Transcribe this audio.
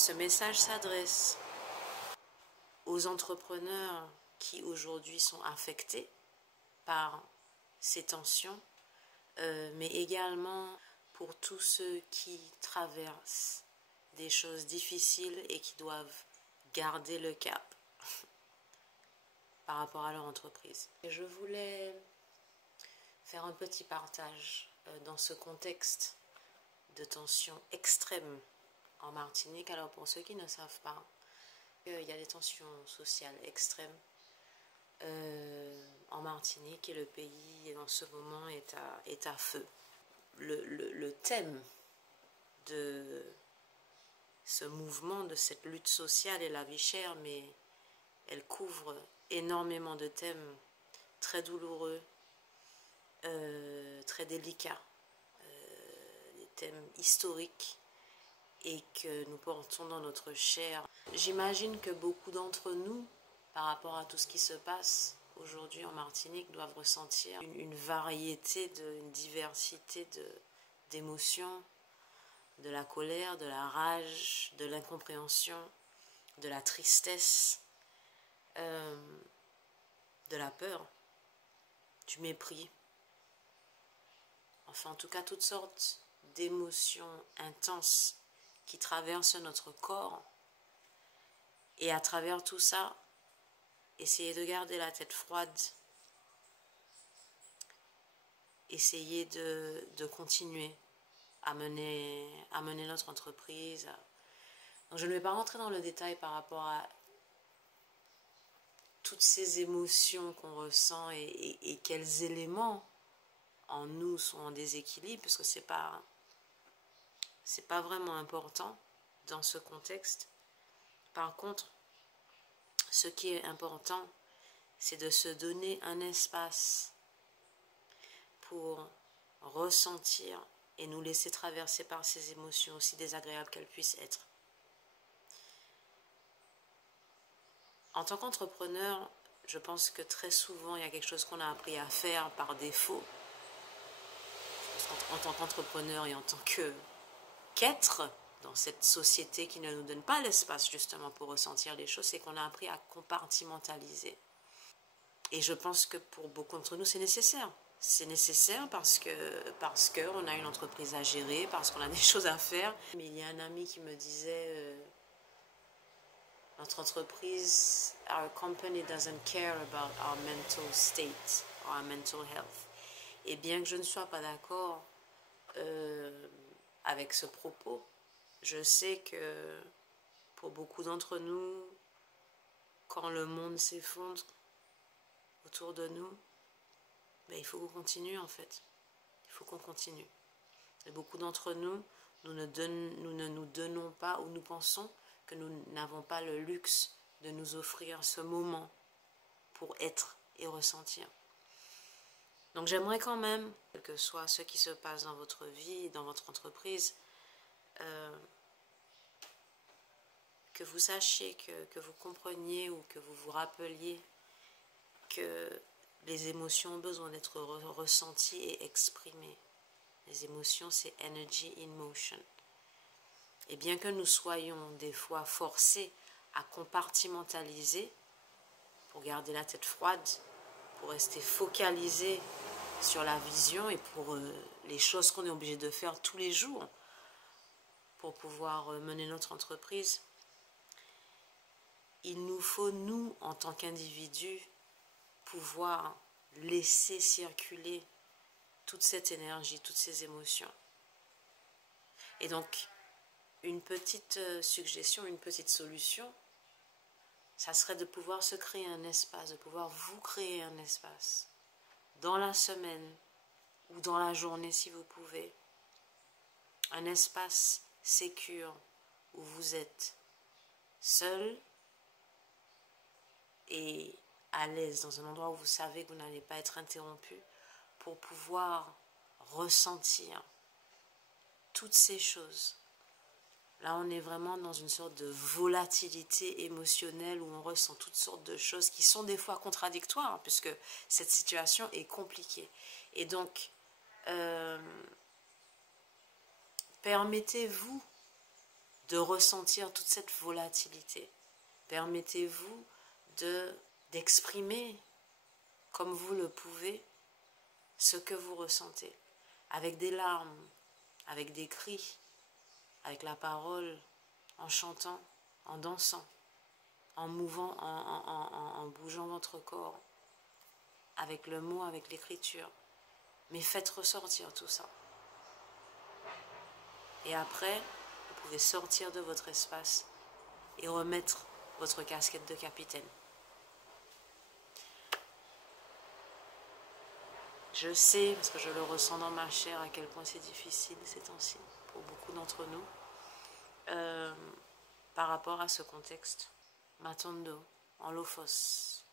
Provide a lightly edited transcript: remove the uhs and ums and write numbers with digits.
Ce message s'adresse aux entrepreneurs qui aujourd'hui sont affectés par ces tensions, mais également pour tous ceux qui traversent des choses difficiles et qui doivent garder le cap par rapport à leur entreprise. Et je voulais faire un petit partage dans ce contexte de tension extrême en Martinique. Alors pour ceux qui ne savent pas, il y a des tensions sociales extrêmes en Martinique et le pays en ce moment est à feu. Le thème de ce mouvement, de cette lutte sociale est la vie chère, mais elle couvre énormément de thèmes très douloureux, très délicats, des thèmes historiques et que nous portons dans notre chair. J'imagine que beaucoup d'entre nous, par rapport à tout ce qui se passe aujourd'hui en Martinique, doivent ressentir une variété, une diversité d'émotions, de la colère, de la rage, de l'incompréhension, de la tristesse, de la peur, du mépris. Enfin, en tout cas, toutes sortes d'émotions intenses qui traversent notre corps. Et à travers tout ça, essayez de garder la tête froide. Essayez de continuer à mener notre entreprise. Donc, je ne vais pas rentrer dans le détail par rapport à toutes ces émotions qu'on ressent et quels éléments en nous sont en déséquilibre, parce que c'est pas vraiment important dans ce contexte. Par contre, ce qui est important, c'est de se donner un espace pour ressentir et nous laisser traverser par ces émotions, aussi désagréables qu'elles puissent être. En tant qu'entrepreneur, je pense que très souvent, il y a quelque chose qu'on a appris à faire par défaut. En tant qu'entrepreneur et en tant qu'être dans cette société qui ne nous donne pas l'espace justement pour ressentir les choses, c'est qu'on a appris à compartimentaliser. Et je pense que pour beaucoup d'entre nous, c'est nécessaire. C'est nécessaire parce qu'on a une entreprise à gérer, parce qu'on a des choses à faire. Mais il y a un ami qui me disait, notre entreprise, our company doesn't care about our mental state, or our mental health. Et bien que je ne sois pas d'accord avec ce propos, je sais que pour beaucoup d'entre nous, quand le monde s'effondre autour de nous, ben, il faut qu'on continue en fait. Il faut qu'on continue. Et beaucoup d'entre nous, nous ne nous donnons pas ou nous pensons que nous n'avons pas le luxe de nous offrir ce moment pour être et ressentir. Donc j'aimerais quand même, quel que soit ce qui se passe dans votre vie, dans votre entreprise, que vous sachiez, que vous compreniez ou que vous vous rappeliez que les émotions ont besoin d'être ressenties et exprimées. Les émotions, c'est energy in motion. Et bien que nous soyons des fois forcés à compartimentaliser pour garder la tête froide, pour rester focalisé sur la vision et pour les choses qu'on est obligé de faire tous les jours pour pouvoir mener notre entreprise, il nous faut, nous, en tant qu'individus, pouvoir laisser circuler toute cette énergie, toutes ces émotions. Et donc, une petite suggestion, une petite solution, ça serait de pouvoir se créer un espace, de pouvoir vous créer un espace dans la semaine ou dans la journée si vous pouvez. Un espace sécure où vous êtes seul et à l'aise, dans un endroit où vous savez que vous n'allez pas être interrompu, pour pouvoir ressentir toutes ces choses. Là, on est vraiment dans une sorte de volatilité émotionnelle où on ressent toutes sortes de choses qui sont des fois contradictoires, puisque cette situation est compliquée. Et donc, permettez-vous de ressentir toute cette volatilité. Permettez-vous d'exprimer, comme vous le pouvez, ce que vous ressentez, avec des larmes, avec des cris, avec la parole, en chantant, en dansant, en mouvant, en bougeant votre corps, avec le mot, avec l'écriture. Mais faites ressortir tout ça. Et après, vous pouvez sortir de votre espace et remettre votre casquette de capitaine. Je sais, parce que je le ressens dans ma chair, à quel point c'est difficile ces temps-ci, pour beaucoup d'entre nous, par rapport à ce contexte. Matondo, en Lofos,